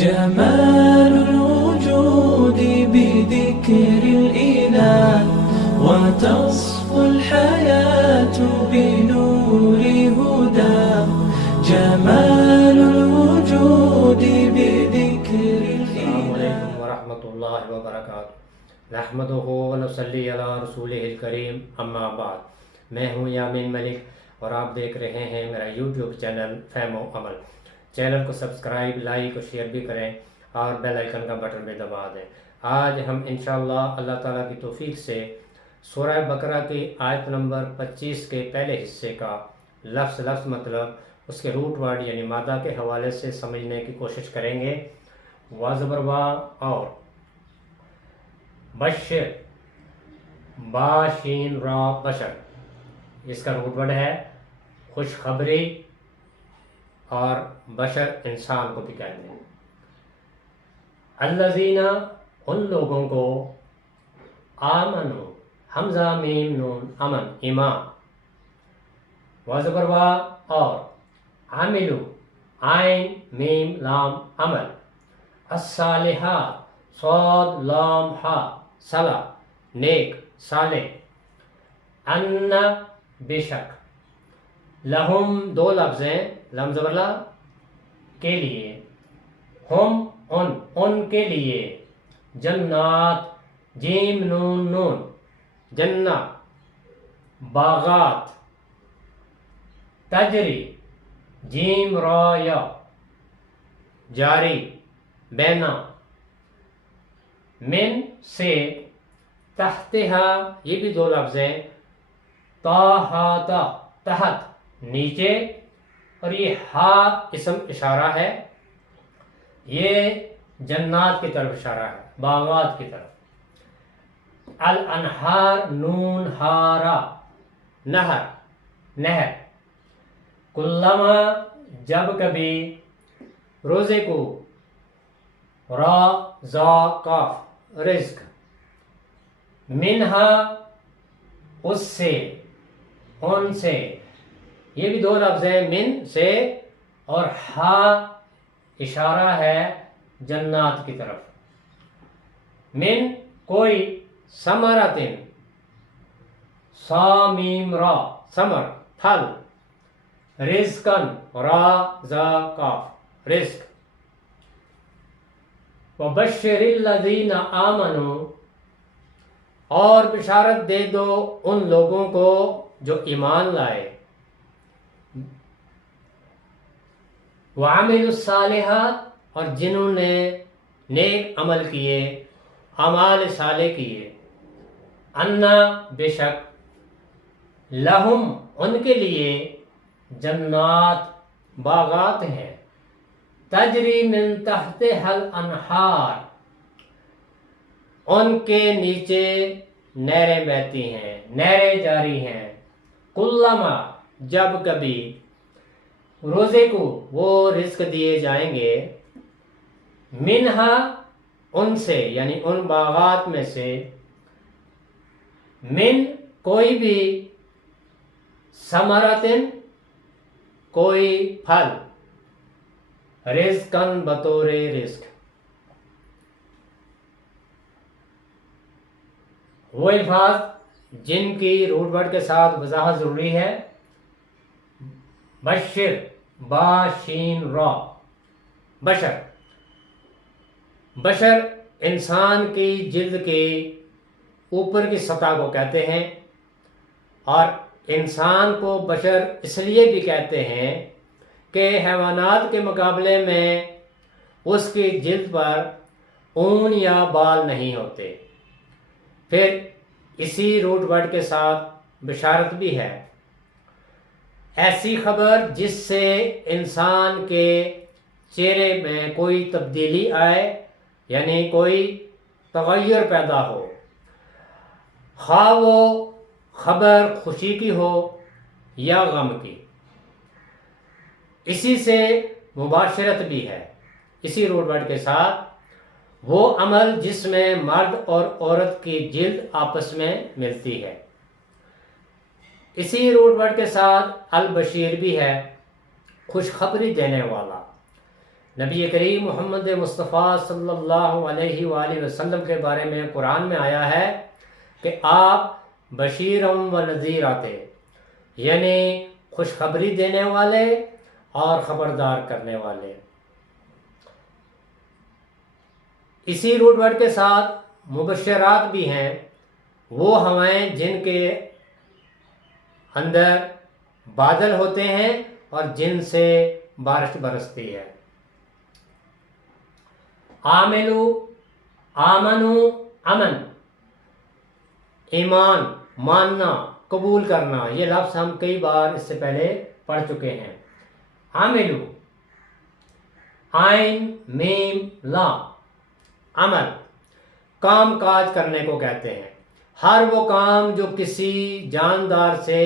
جمال الوجود بذكر الإله وتصفو الحياة بنور هدى. جمال الوجود بذكر السلام علیکم ورحمۃ اللہ وبرکاتہ. نحمدہ ونصلی علی رسولہ الکریم. اما بعد. میں ہوں یامین ملک اور آپ دیکھ رہے ہیں میرا یوٹیوب چینل فہم و عمل. چینل کو سبسکرائب، لائک اور شیئر بھی کریں اور بیل آئیکن کا بٹن بھی دبا دیں. آج ہم انشاءاللہ اللہ تعالیٰ کی توفیق سے سورہ بقرہ کی آیت نمبر 25 کے پہلے حصے کا لفظ مطلب اس کے روٹ ورڈ یعنی مادہ کے حوالے سے سمجھنے کی کوشش کریں گے. واضبر وا اور بشر باشین را بشر، اس کا روٹ ورڈ ہے خوشخبری، اور بشر انسان کو بھی کہتے ہیں. الذین ان لوگوں کو، آمنو حمزہ میم نون امن ایمان، واضبر وا اور عاملو عین میم لام عمل، الصالحات صاد لام ہا صلاح نیک صالح، ان بے شک، لہم دو لفظ ہیں لم زبر لا کے لیے، ہم ان کے لیے، جنات جیم نون نون جنہ باغات، تجری جیم را یا جاری بینا، من سے، تحتہا یہ بھی دو لفظ ہیں، تاہاتا تحت نیچے، اور یہ ہا اسم اشارہ ہے، یہ جنات کی طرف اشارہ ہے، باغات کی طرف. الانہار نون ہارا نہر نہر، کلما جب کبھی، روزے کو را زا کاف رزق، منہا اس سے، ان سے، یہ بھی دو لفظ ہیں من سے، اور ہا اشارہ ہے جنات کی طرف. من کوئی، ثمرتن سا میم را ثمر پھل، رزقن را زا کاف رزق. وبشر الذین آمنوا اور بشارت دے دو ان لوگوں کو جو ایمان لائے، وعملوا الصالحات اور جنہوں نے نیک عمل کیے، اعمال صالح کیے، انا بے شک، لہم ان کے لیے، جنات باغات ہیں، تجری من تحتہا الانہار ان کے نیچے نہریں بہتی ہیں، نہریں جاری ہیں، کلما جب کبھی، روزے کو وہ رزق دیے جائیں گے، منہا ان سے یعنی ان باغات میں سے، من کوئی بھی، ثمرتن کوئی پھل، رزقن بطور رزق. وہ الفاظ جن کی روٹ ورڈ کے ساتھ وضاحت ضروری ہے. بشر باشین را بشر، بشر انسان کی جلد کے اوپر کی سطح کو کہتے ہیں، اور انسان کو بشر اس لیے بھی کہتے ہیں کہ حیوانات کے مقابلے میں اس کی جلد پر اون یا بال نہیں ہوتے. پھر اسی روٹ ورڈ کے ساتھ بشارت بھی ہے، ایسی خبر جس سے انسان کے چہرے میں کوئی تبدیلی آئے، یعنی کوئی تغیر پیدا ہو، خواہ وہ خبر خوشی کی ہو یا غم کی. اسی سے مباشرت بھی ہے، اسی روٹ ورڈ کے ساتھ وہ عمل جس میں مرد اور عورت کی جلد آپس میں ملتی ہے. اسی روٹ ورڈ کے ساتھ البشیر بھی ہے، خوشخبری دینے والا. نبی کریم محمد مصطفیٰ صلی اللہ علیہ وآلہ وسلم کے بارے میں قرآن میں آیا ہے کہ آپ بشیرم و نذیر آتے، یعنی خوشخبری دینے والے اور خبردار کرنے والے۔ اسی روٹ ورڈ کے ساتھ مبشرات بھی ہیں، وہ ہوائیں جن کے اندر بادل ہوتے ہیں اور جن سے بارش برستی ہے۔ آمنو، آمنو، امن، ایمان، ماننا، قبول کرنا، یہ لفظ ہم کئی بار اس سے پہلے پڑھ چکے ہیں۔ عاملو، عین میم لام، عمل، کام کاج کرنے کو کہتے ہیں۔ ہر وہ کام جو کسی جاندار سے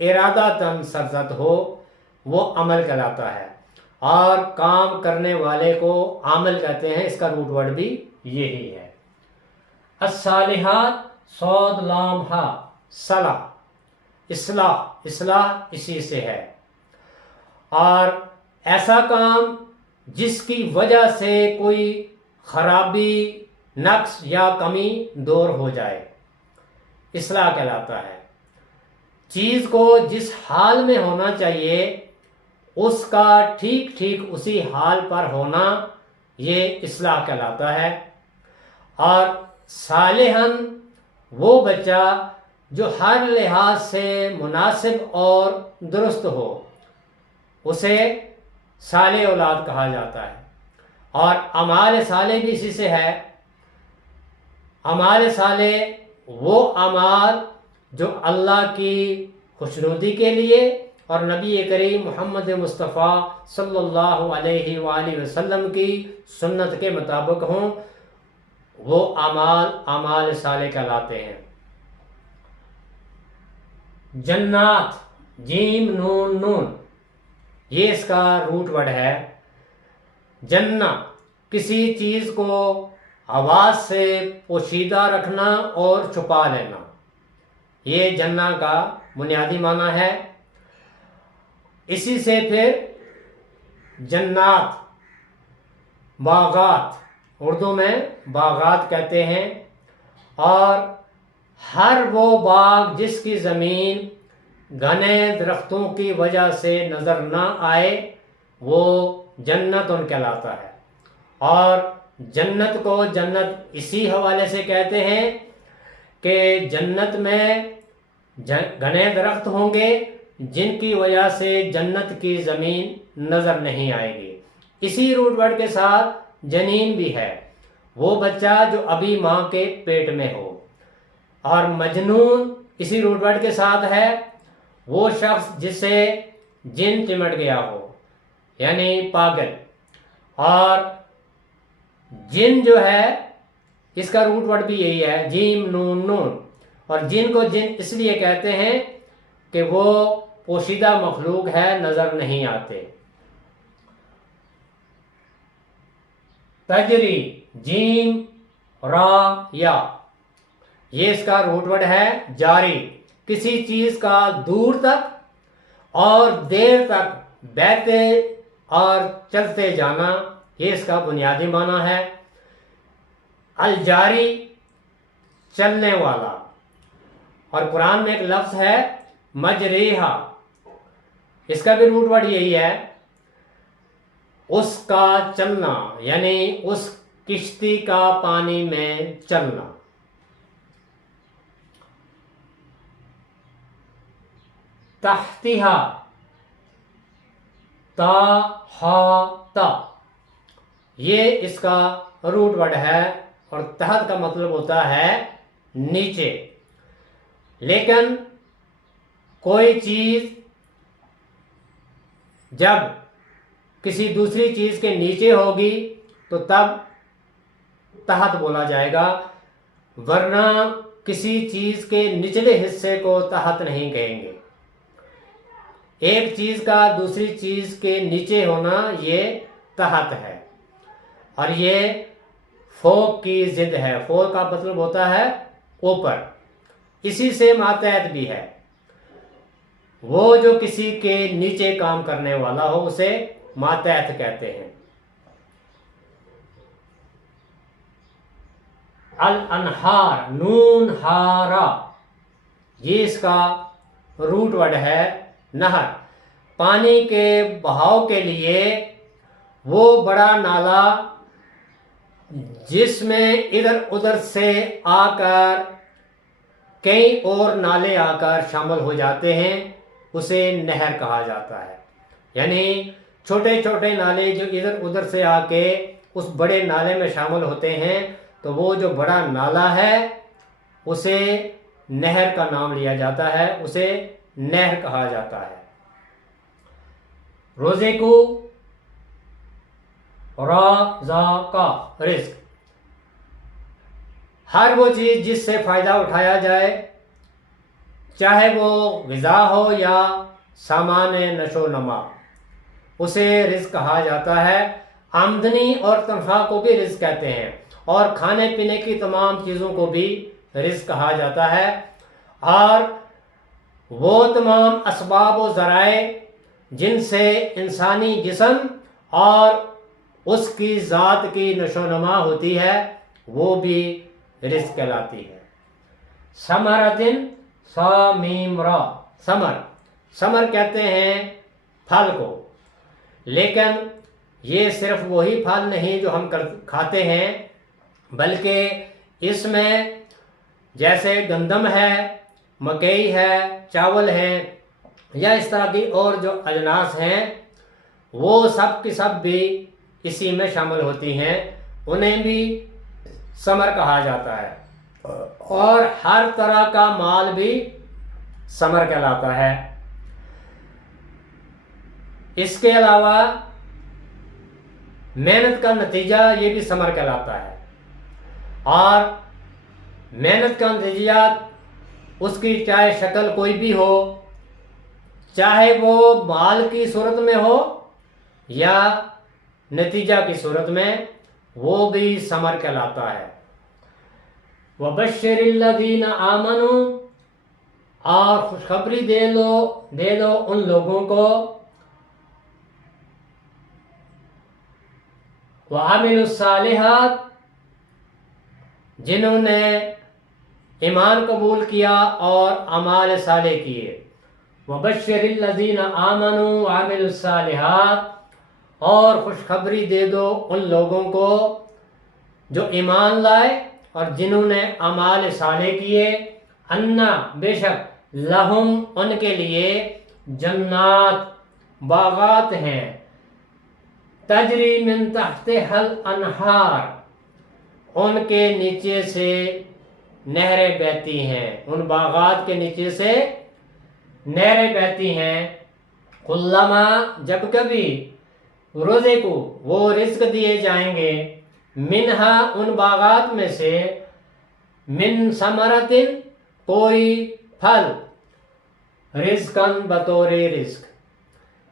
ارادتاً سرزد ہو وہ عمل کہلاتا ہے، اور کام کرنے والے کو عامل کہتے ہیں۔ اس کا روٹ ورڈ بھی یہی ہے۔ الصالحات، صاد لام ہا، صلاح، اصلاح، اصلاح اسی سے ہے، اور ایسا کام جس کی وجہ سے کوئی خرابی، نقص یا کمی دور ہو جائے، اصلاح کہلاتا ہے۔ چیز کو جس حال میں ہونا چاہیے اس کا ٹھیک ٹھیک اسی حال پر ہونا، یہ اصلاح کہلاتا ہے۔ اور صالحاً وہ بچہ جو ہر لحاظ سے مناسب اور درست ہو، اسے صالح اولاد کہا جاتا ہے۔ اور اعمال صالح بھی اسی سے ہے۔ اعمال صالح وہ اعمال جو اللہ کی خوشنودی کے لیے اور نبی کریم محمد مصطفیٰ صلی اللہ علیہ وآلہ وسلم کی سنت کے مطابق ہوں، وہ اعمال صالح کہلاتے ہیں۔ جنات، جیم نون نون، یہ اس کا روٹ ورڈ ہے۔ جنہ، کسی چیز کو آواز سے پوشیدہ رکھنا اور چھپا لینا، یہ جنہ کا بنیادی معنی ہے۔ اسی سے پھر جنات، باغات، اردو میں باغات کہتے ہیں، اور ہر وہ باغ جس کی زمین گھنے درختوں کی وجہ سے نظر نہ آئے وہ جنت ان کہلاتا ہے۔ اور جنت کو جنت اسی حوالے سے کہتے ہیں کہ جنت میں گھنے درخت ہوں گے جن کی وجہ سے جنت کی زمین نظر نہیں آئے گی۔ اسی روٹ ورڈ کے ساتھ جنین بھی ہے، وہ بچہ جو ابھی ماں کے پیٹ میں ہو۔ اور مجنون اسی روٹ ورڈ کے ساتھ ہے، وہ شخص جسے جن چمٹ گیا ہو، یعنی پاگل۔ اور جن جو ہے اس کا روٹ ورڈ بھی یہی ہے، جیم نون نون۔ اور جن کو جن اس لیے کہتے ہیں کہ وہ پوشیدہ مخلوق ہے، نظر نہیں آتے۔ تجری، جیم را یا، یہ اس کا روٹ ورڈ ہے جاری، کسی چیز کا دور تک اور دیر تک بہتے اور چلتے جانا، یہ اس کا بنیادی معنی ہے۔ الجاری، چلنے والا۔ اور قرآن میں ایک لفظ ہے مجریہا، اس کا بھی روٹ ورڈ یہی ہے، اس کا چلنا، یعنی اس کشتی کا پانی میں چلنا۔ تحتہا، تا ہا تا، یہ اس کا روٹ ورڈ ہے، اور تحت کا مطلب ہوتا ہے نیچے۔ لیکن کوئی چیز جب کسی دوسری چیز کے نیچے ہوگی تو تب تحت بولا جائے گا، ورنہ کسی چیز کے نچلے حصے کو تحت نہیں کہیں گے۔ ایک چیز کا دوسری چیز کے نیچے ہونا یہ تحت ہے، اور یہ فوق کی ضد ہے۔ فوق کا مطلب ہوتا ہے اوپر، اسی سے ماتحت بھی ہے۔ وہ جو کسی کے نیچے کام کرنے والا ہو اسے ماتحت کہتے ہیں۔ الانہار، نون ہارا، یہ اس کا روٹ ورڈ ہے نہر، پانی کے بہاؤ کے لیے وہ بڑا نالا جس میں ادھر ادھر سے آ کر کئی اور نالے آ کر شامل ہو جاتے ہیں، اسے نہر کہا جاتا ہے۔ یعنی چھوٹے چھوٹے نالے جو ادھر ادھر سے آ کے اس بڑے نالے میں شامل ہوتے ہیں، تو وہ جو بڑا نالا ہے اسے نہر کا نام لیا جاتا ہے، اسے نہر کہا جاتا ہے۔ روزے کو رزق، رزق، ہر وہ چیز جس سے فائدہ اٹھایا جائے، چاہے وہ غذا ہو یا سامان نشو و نما، اسے رزق کہا جاتا ہے۔ آمدنی اور تنخواہ کو بھی رزق کہتے ہیں، اور کھانے پینے کی تمام چیزوں کو بھی رزق کہا جاتا ہے۔ اور وہ تمام اسباب و ذرائع جن سے انسانی جسم اور اس کی ذات کی نشو و نما ہوتی ہے، وہ بھی رزق کہلاتی ہے۔ ثمرۃ، سامیم را، ثمر، ثمر کہتے ہیں پھل کو، لیکن یہ صرف وہی پھل نہیں جو ہم کھاتے ہیں، بلکہ اس میں جیسے گندم ہے، مکئی ہے، چاول ہے، یا اس طرح کی اور جو اجناس ہیں، وہ سب کی سب بھی اسی میں شامل ہوتی ہیں، انہیں بھی ثمر کہا جاتا ہے۔ اور ہر طرح کا مال بھی ثمر کہلاتا ہے۔ اس کے علاوہ محنت کا نتیجہ یہ بھی ثمر کہلاتا ہے، اور محنت کا نتیجہ اس کی چاہے شکل کوئی بھی ہو، چاہے وہ مال کی صورت میں ہو یا نتیجہ کی صورت میں، وہ بھی ثمر کہلاتا ہے۔ وَبَشِّرِ الَّذِينَ آمَنُوا، اور خوشخبری دے دو ان لوگوں کو، وَعَمِلُوا الصَّالِحَاتِ، جنہوں نے ایمان قبول کیا اور اعمال صالح کیے۔ وَبَشِّرِ الَّذِينَ آمَنُوا وَعَمِلُوا الصَّالِحَاتِ، اور خوشخبری دے دو ان لوگوں کو جو ایمان لائے اور جنہوں نے اعمال صالح کیے، انا، بے شک، لہم، ان کے لیے، جنات، باغات ہیں، تجری من تحتہا الانہار، ان کے نیچے سے نہریں بہتی ہیں، ان باغات کے نیچے سے نہریں بہتی ہیں۔ کلما، جب کبھی، روزے کو، وہ رزق دیے جائیں گے، منہا، ان باغات میں سے، من ثمرۃ، کوئی پھل، رزقاً، بطور رزق۔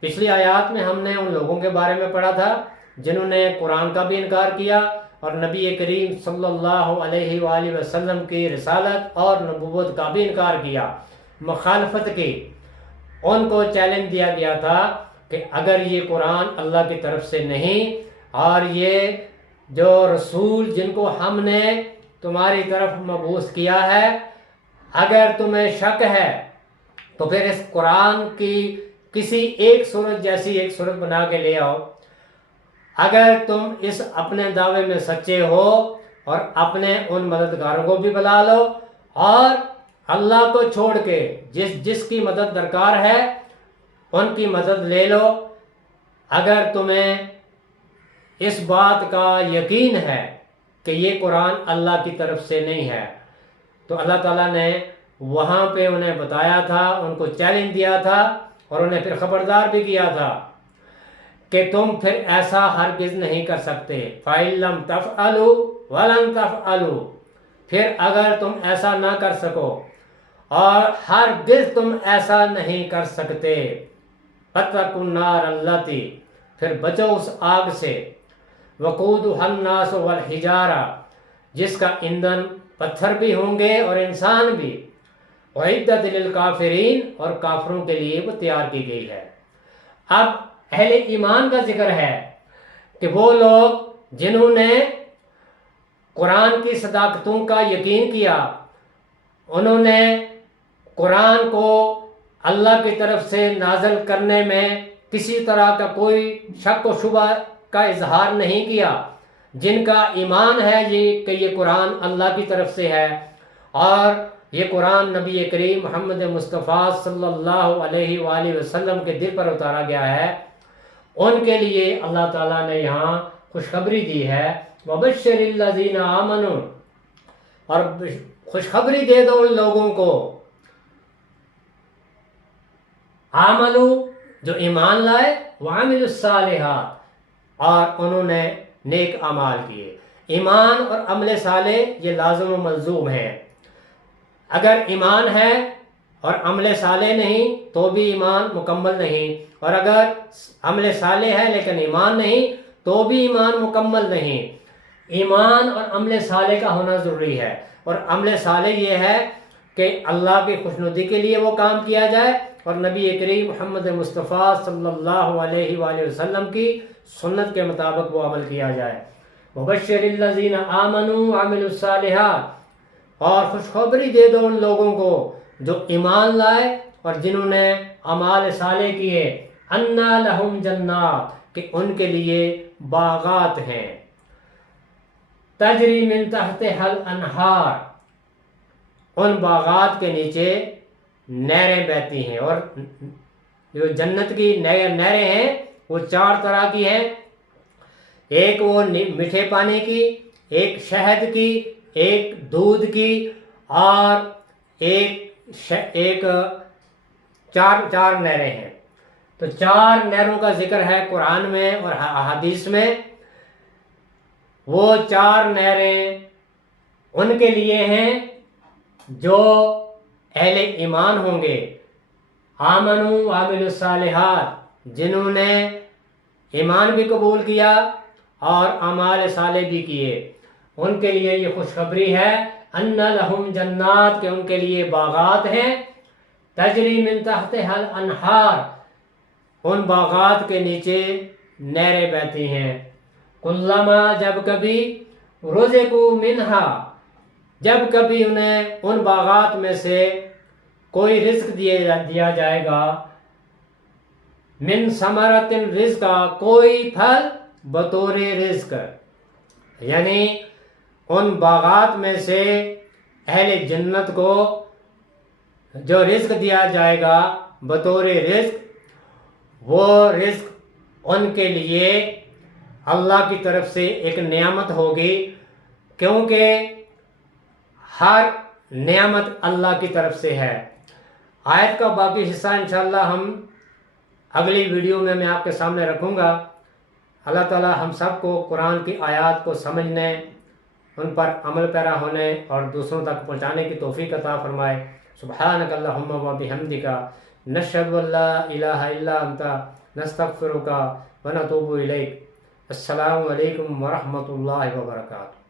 پچھلی آیات میں ہم نے ان لوگوں کے بارے میں پڑھا تھا جنہوں نے قرآن کا بھی انکار کیا اور نبی کریم صلی اللہ علیہ وآلہ وسلم کی رسالت اور نبوت کا بھی انکار کیا، مخالفت کی۔ ان کو چیلنج دیا گیا تھا کہ اگر یہ قرآن اللہ کی طرف سے نہیں، اور یہ جو رسول جن کو ہم نے تمہاری طرف مبعوث کیا ہے، اگر تمہیں شک ہے تو پھر اس قرآن کی کسی ایک صورت جیسی ایک صورت بنا کے لے آؤ۔ اگر تم اس اپنے دعوے میں سچے ہو، اور اپنے ان مددگاروں کو بھی بلا لو، اور اللہ کو چھوڑ کے جس کی مدد درکار ہے ان کی مدد لے لو۔ اگر تمہیں اس بات کا یقین ہے کہ یہ قرآن اللہ کی طرف سے نہیں ہے، تو اللہ تعالیٰ نے وہاں پہ انہیں بتایا تھا، ان کو چیلنج دیا تھا، اور انہیں پھر خبردار بھی کیا تھا کہ تم پھر ایسا ہرگز نہیں کر سکتے۔ فَإِن لَّمْ تَفْعَلُوا وَلَن تَفْعَلُوا، پھر اگر تم ایسا نہ کر سکو اور ہرگز تم ایسا نہیں کر سکتے، فَاتَّقُوا النَّارَ الَّتِي، پھر بچو اس آگ سے، وَقُودُهَا النَّاسُ وَالْحِجَارَةُ، جس کا ایندھن پتھر بھی ہوں گے اور انسان بھی، وَعِدَّتْ لِلْكَافِرِينَ، اور کافروں کے لیے وہ تیار کی گئی ہے۔ اب اہل ایمان کا ذکر ہے کہ وہ لوگ جنہوں نے قرآن کی صداقتوں کا یقین کیا، انہوں نے قرآن کو اللہ کی طرف سے نازل کرنے میں کسی طرح کا کوئی شک و شبہ کا اظہار نہیں کیا، جن کا ایمان ہے کہ یہ قرآن اللہ کی طرف سے ہے اور یہ قرآن نبی کریم محمد مصطفیٰ صلی اللہ علیہ وآلہ وسلم کے دل پر اتارا گیا ہے، ان کے لیے اللہ تعالیٰ نے یہاں خوشخبری دی ہے۔ وَبَشِّرِ الَّذِينَ آمَنُوا، اور خوشخبری دے دو ان لوگوں کو، آمنو جو ایمان لائے، وعملوا الصالحات اور انہوں نے نیک اعمال کیے۔ ایمان اور عمل صالح یہ لازم و ملزوم ہے۔ اگر ایمان ہے اور عمل صالح نہیں تو بھی ایمان مکمل نہیں، اور اگر عمل صالح ہے لیکن ایمان نہیں تو بھی ایمان مکمل نہیں۔ ایمان اور عمل صالح کا ہونا ضروری ہے، اور عمل صالح یہ ہے کہ اللہ کی خوشنودی کے لیے وہ کام کیا جائے اور نبی کریم محمد مصطفیٰ صلی اللہ علیہ وآلہ وسلم کی سنت کے مطابق وہ عمل کیا جائے۔ وَبَشِّرِ الَّذِينَ آمَنُوا وَعَمِلُوا الصَّالِحَاتِ، اور خوشخبری دے دو ان لوگوں کو جو ایمان لائے اور جنہوں نے اعمال صالح کیے، اَنَّا لَهُمْ جَنَّاتٍ کہ ان کے لیے باغات ہیں، تجری من تحتہا الانہار ان باغات کے نیچے نہریں بہتی ہیں، اور جو جنت کی نہریں ہیں وہ 4 طرح کی ہیں، ایک وہ میٹھے پانی کی، ایک شہد کی، ایک دودھ کی، اور ایک چار نہریں ہیں۔ تو 4 نہروں کا ذکر ہے قرآن میں اور احادیث میں۔ وہ 4 نہریں ان کے لیے ہیں جو اہل ایمان ہوں گے، آمنوا وعملوا الصالحات جنہوں نے ایمان بھی قبول کیا اور اعمال صالح بھی کیے، ان کے لیے یہ خوشخبری ہے، ان لہم جنات کہ ان کے لیے باغات ہیں، تجری من تحتہا الانہار ان باغات کے نیچے نہریں بہتی ہیں، کلما جب کبھی رزقوا منہا جب کبھی انہیں ان باغات میں سے کوئی رزق دیا جائے گا، من ثمرۃ رزقا کوئی پھل بطور رزق، یعنی ان باغات میں سے اہل جنت کو جو رزق دیا جائے گا بطور رزق، وہ رزق ان کے لیے اللہ کی طرف سے ایک نعمت ہوگی، کیونکہ ہر نعمت اللہ کی طرف سے ہے۔ آیت کا باقی حصہ انشاءاللہ ہم اگلی ویڈیو میں آپ کے سامنے رکھوں گا۔ اللہ تعالی ہم سب کو قرآن کی آیات کو سمجھنے، ان پر عمل پیرا ہونے اور دوسروں تک پہنچانے کی توفیق عطا فرمائے۔ سبحانک اللہم و بحمدک نشہد ان لا الہ الا انت نستغفرک ونتوب الیک۔ السلام علیکم ورحمۃ اللہ وبرکاتہ۔